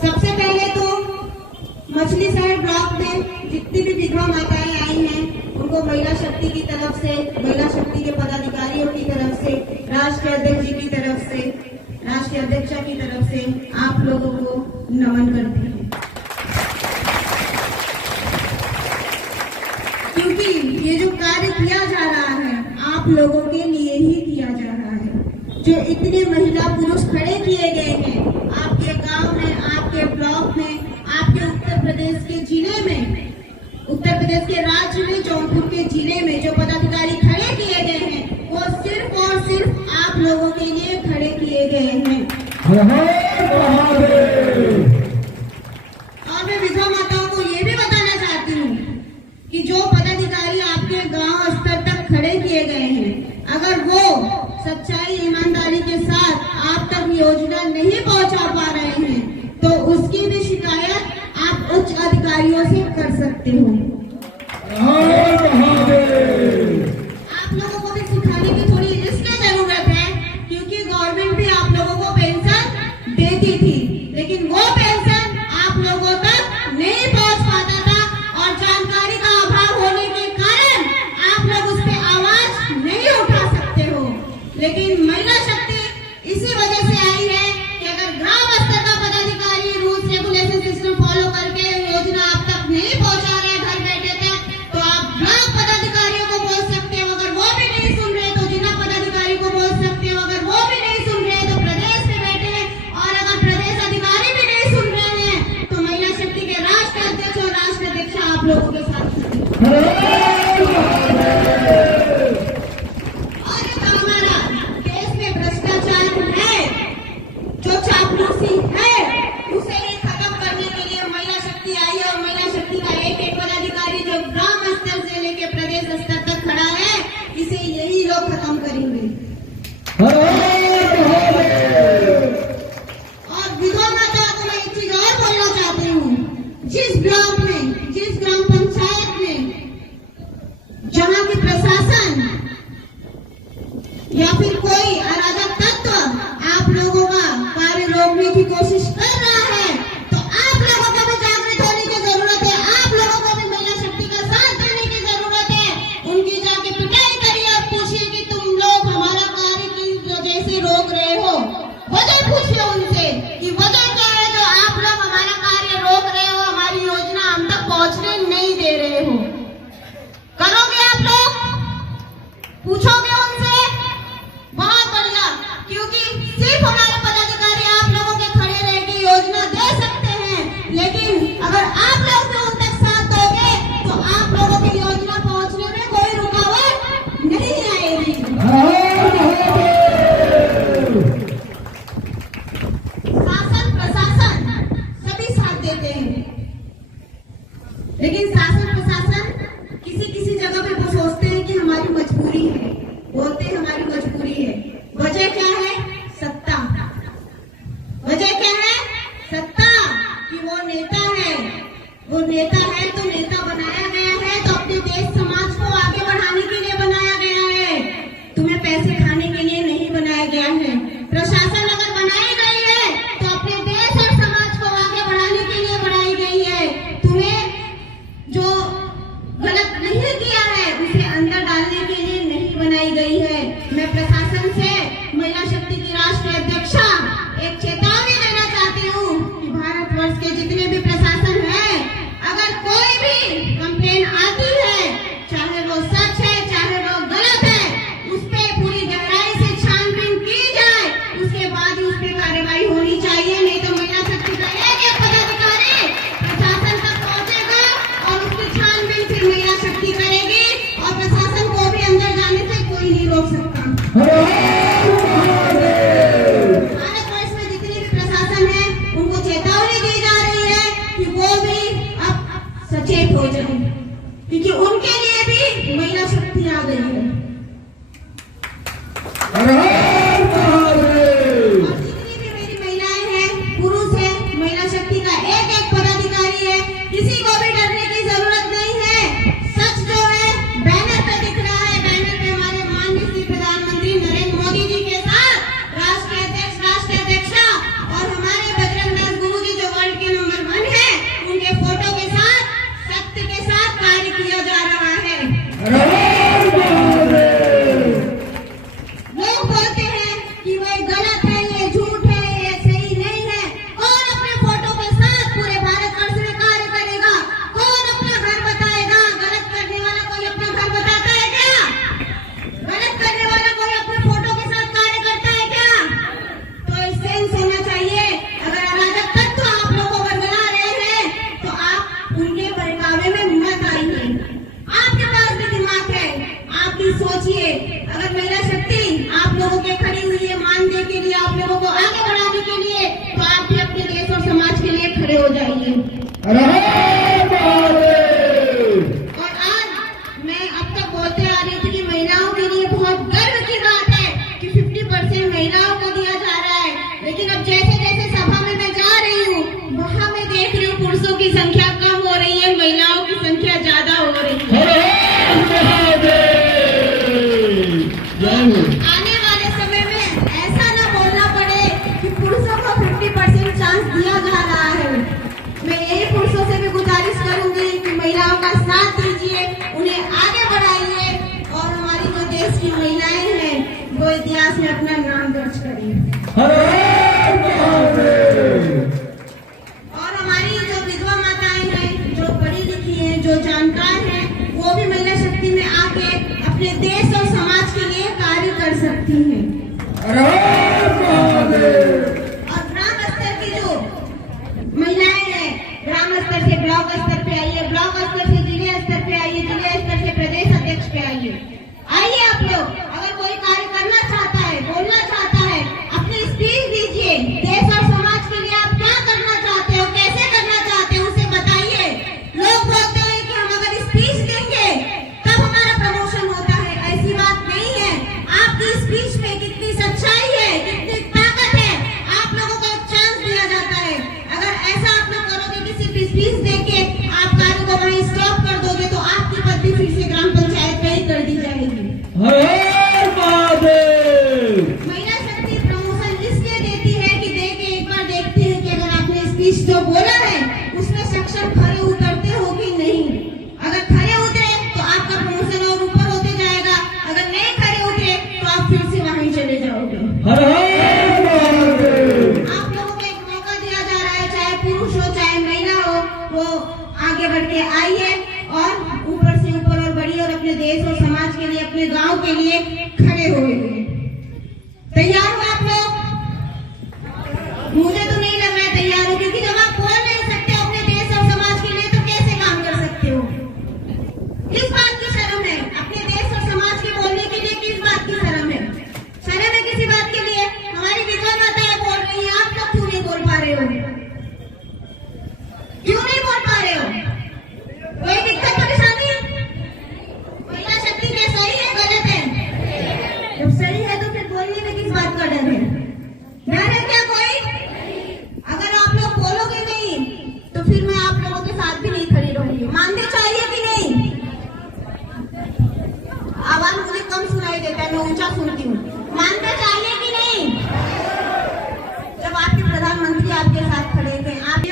सबसे पहले तो मछली शहर ब्लॉक में जितनी भी विधवा माताएं आई हैं उनको महिला शक्ति की तरफ से, महिला शक्ति के पदाधिकारियों की तरफ से, राष्ट्रीय अध्यक्ष जी की तरफ से, राष्ट्रीय अध्यक्षा की तरफ से आप लोगों को नमन करती हैं, क्योंकि ये जो कार्य किया जा रहा है आप लोगों के लिए ही किया जा रहा है। जो इतने महिला पुरुष खड़े किए गए हैं आपके गांव में, आपके ब्लॉक में, आपके उत्तर प्रदेश के जिले में, उत्तर प्रदेश के राज्य में, जौनपुर के जिले में जो पदाधिकारी खड़े किए गए हैं वो सिर्फ और सिर्फ आप लोगों के लिए खड़े किए गए हैं। और मैं विधवा माताओं को ये भी बताना चाहती हूँ कि जो पदाधिकारी आपके गांव स्तर तक खड़े किए गए हैं, अगर वो सच्चाई ईमानदारी के साथ आप तक योजना नहीं पहुंचा पा रहे हैं तो उसकी भी शिकायत आप उच्च अधिकारियों से कर सकते हो। आप लोगों को भी सिखाने की थोड़ी इसलिए जरूरत है क्योंकि गवर्नमेंट भी आप लोगों को पेंशन देती थी, लेकिन वो पेंशन आप लोगों तक नहीं पहुंच पाता था और जानकारी का अभाव होने के कारण आप लोग उस पर आवाज नहीं उठा सकते हो। लेकिन महिला शक्ति इसी वजह से आई है कि अगर ग्राम स्तर का पदाधिकारी रूल्स रेगुलेशन सिस्टम फॉलो करके योजना आप तक नहीं पहुंचा रहे घर बैठे तक, तो आप ब्लॉक पदाधिकारियों को बोल सकते हो, अगर वो भी नहीं सुन रहे तो जिला पदाधिकारी को बोल सकते हो, अगर वो भी नहीं सुन रहे तो प्रदेश में बैठे हैं, और अगर प्रदेश अधिकारी भी नहीं सुन रहे हैं तो महिला शक्ति के राष्ट्रीय अध्यक्ष और राष्ट्रीय अध्यक्ष आप लोगों के साथ जो चापलूसी है उसे ही खत्म करने के लिए महिला शक्ति आई है। और महिला शक्ति का एक एक पदाधिकारी जो ग्राम स्तर से लेके प्रदेश स्तर तक खड़ा है, इसे यही लोग खत्म करेंगे। और विधवा माताओं को मैं एक चीज और बोलना चाहती हूँ, जिस ब्लॉक में, जिस ग्राम पंचायत में जहाँ की प्रशासन या फिर कोई अराजक तत्व आप लोगों का कार्य रोकने की कोशिश कर रहा है, तो आप लोगों को भी जागृत होने की जरूरत है, आप लोगों को भी महिला शक्ति का साथ देने की जरूरत है। उनकी जाके पिटाई करिए और पूछिए कि तुम लोग हमारा कार्य किस वजह से रोक रहे हो, वजह पूछिए उनसे कि वजह क्या है जो आप लोग हमारा कार्य रोक रहे हो, हमारी योजना हम तक पहुंचने नहीं दे रहे हो। करोगे आप लोग? पूछोगे उनसे? बहुत बढ़िया, क्योंकि सिर्फ हमारे पदाधिकारी आप लोगों के खड़े रह के योजना दे सकते हैं, लेकिन अगर आप लोग भी उन तक साथ दोगे तो आप लोगों की योजना पहुंचने में कोई रुकावट नहीं आएगी। शासन प्रशासन सभी साथ देते हैं, लेकिन शासन प्रशासन किसी किसी जगह पे वो सोचते हैं कि हमारी मजबूरी है, बोलते हैं हमारी मजबूरी है। वजह क्या है? सत्ता। वजह क्या है? सत्ता। कि वो नेता है, वो नेता है तो नेता बनाया गया है तो अपने देश समाज को आगे बढ़ाने के लिए बनाया गया है, तुम्हें पैसे खाने के लिए नहीं बनाया गया है। प्रशासन अगर बनाई गई है तो अपने देश और समाज को आगे बढ़ाने के लिए बनाई गई है, तुम्हें जो गलत नहीं किया है उसे अंदर डालने के लिए नहीं बनाई गई है। मैं प्रशासन से, महिला शक्ति की राष्ट्रीय अध्यक्षा, एक चेतावनी देना चाहती हूँ कि भारतवर्ष के जितने भी प्रशासन है, अगर के लिए, तो आप भी अपने देश और समाज के लिए खड़े हो जाइए। और आज मैं अब तक बोलते आ रही थी कि महिलाओं के लिए बहुत गर्व की बात है कि 50% महिलाओं को दिया जा रहा है, लेकिन अब जैसे जैसे सभा में मैं जा रही हूँ, वहाँ मैं देख रही हूँ पुरुषों की संख्या कम हो रही है, महिलाओं की संख्या ज्यादा हो रही है। आने वाले समय में ऐसा न बोलना पड़े कि पुरुषों को 50% चांस दिया जा रहा है। मैं यही पुरुषों से भी गुजारिश करूंगी कि महिलाओं का साथ दीजिए, उन्हें आगे बढ़ाइए और हमारी जो देश की महिलाएं हैं वो इतिहास में अपना नाम दर्ज करें। और हमारी जो विधवा माताएं हैं, जो पढ़ी लिखी हैं, जो जानकार हैं, वो भी महिला शक्ति में आके अपने देश और समाज के लिए कार्य कर सकती हैं। और ग्राम स्तर की जो महिलाएं हैं, ग्राम स्तर से ब्लॉक स्तर पे आइए, ब्लॉक स्तर से जिले स्तर पे आइए, जिले स्तर से प्रदेश अध्यक्ष पे आइए। आइए आप लोग, अगर कोई कार्य करना चाहता है, बोलना चाहता है, अपनी स्पीच दीजिए। देश और समाज के लिए आप क्या करना चाहते हो, कैसे करना चाहते हो, उसे बताइए। लोग बोलते हैं कि हम अगर स्पीच देंगे तब हमारा प्रमोशन होता है, ऐसी बात नहीं है। आपकी स्पीच में कितनी सच्चाई है, कितनी ताकत है, आप लोगों को एक चांस दिया जाता है। अगर ऐसा आप लोग करोगे कि सिर्फ स्पीच देके आप कार्य को वहीं स्टॉप कर दोगे, तो आपकी पदवी फिर से ग्राम पंचायत में ही कर दी जाएगी। महिला शक्ति प्रमोशन इसलिए देती है कि एक बार देखती है कि अगर आपने स्पीच जो बोला है उसमें सक्षम खरे उतरते हो कि नहीं। अगर खरे उतरे तो आपका प्रमोशन और ऊपर होते जाएगा, अगर नहीं खरे उतरे तो आप फिर से वहीं चले जाओगे। आप लोगों को एक मौका दिया जा रहा है, चाहे पुरुष हो चाहे महिला हो, वो आगे बढ़ के आइए और ऊपर से ऊपर और बढ़िए और अपने देश और समाज के लिए, अपने गांव के लिए खड़े होइए। तैयार हो आप लोग? मुझे तो नहीं लग रहा है तैयार हो, क्योंकि जब आप बोल नहीं सकते हो अपने देश और समाज के लिए, तो कैसे काम कर सकते हो? किस बात की शर्म है? अपने देश और समाज के बोलने के लिए किस बात की शर्म है? शर्म है किसी बात के लिए? हमारी विधवा माताएं बोल रही है, आप लोग क्यों नहीं बोल पा रहे हो? क्यों नहीं बोल पा रहे हो? कोई दिक्कत परेशानी? महिला शक्ति क्या सही है गलत है? जब सही है तो फिर बोलने में किस बात का डर है? डर है क्या कोई? अगर आप लोग बोलोगे नहीं तो फिर मैं आप लोगों के साथ भी नहीं खड़ी रहूंगी। मानते चाहिए कि नहीं? आवाज मुझे कम सुनाई देता है, मैं ऊंचा सुनती हूँ। मानते चाहिए कि नहीं? जब आपके प्रधानमंत्री आपके साथ खड़े थे, आपके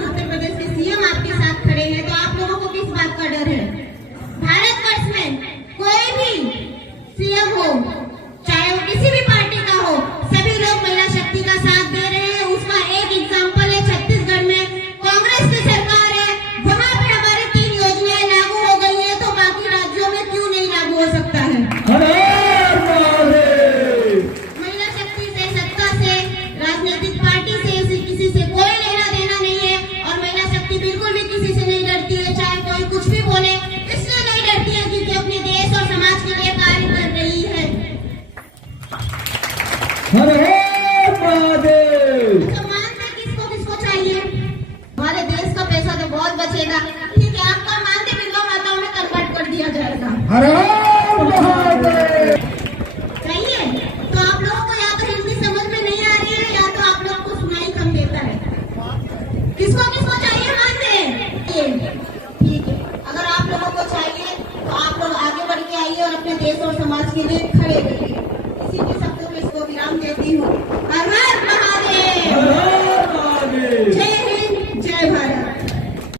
उत्तर प्रदेश के सीएम आपके साथ खड़े हैं, तो आप लोगों को किस बात का डर है? भारतवर्ष में कोई भी सीएम हो, चाहे वो किसी भी पार्टी का हो, सभी लोग महिला शक्ति का साथ दे रहे हैं। उसका एक एग्जाम्पल है छत्तीसगढ़ में कांग्रेस की सरकार है, वहाँ पे हमारी 3 योजनाएं लागू हो गई है, तो बाकी राज्यों में क्यों नहीं लागू हो सकता है? महिला शक्ति से, सत्ता से, राजनीतिक पार्टी से किसी से कोई लेना देना नहीं है। और महिला शक्ति बिल्कुल भी किसी से नहीं डरती है, चाहे कोई कुछ भी बोले, इसलिए नहीं डरती है क्योंकि अपने देश और समाज के लिए कार्य कर रही है। तो मानते किसको किसको चाहिए? हमारे देश का पैसा तो बहुत बचेगा, ठीक है, आपका मानते विधवा माताओं में कन्वर्ट कर दिया जाएगा। चाहिए? तो आप लोगों को या तो हिंदी समझ में नहीं आ रही है, या तो आप लोगों को सुनाई कम देता है। किसको किसको चाहिए मानते? ठीक है, अगर आप लोगों को चाहिए तो आप लोग आगे बढ़ के आइए और अपने देश और समाज के लिए खड़े रहिए।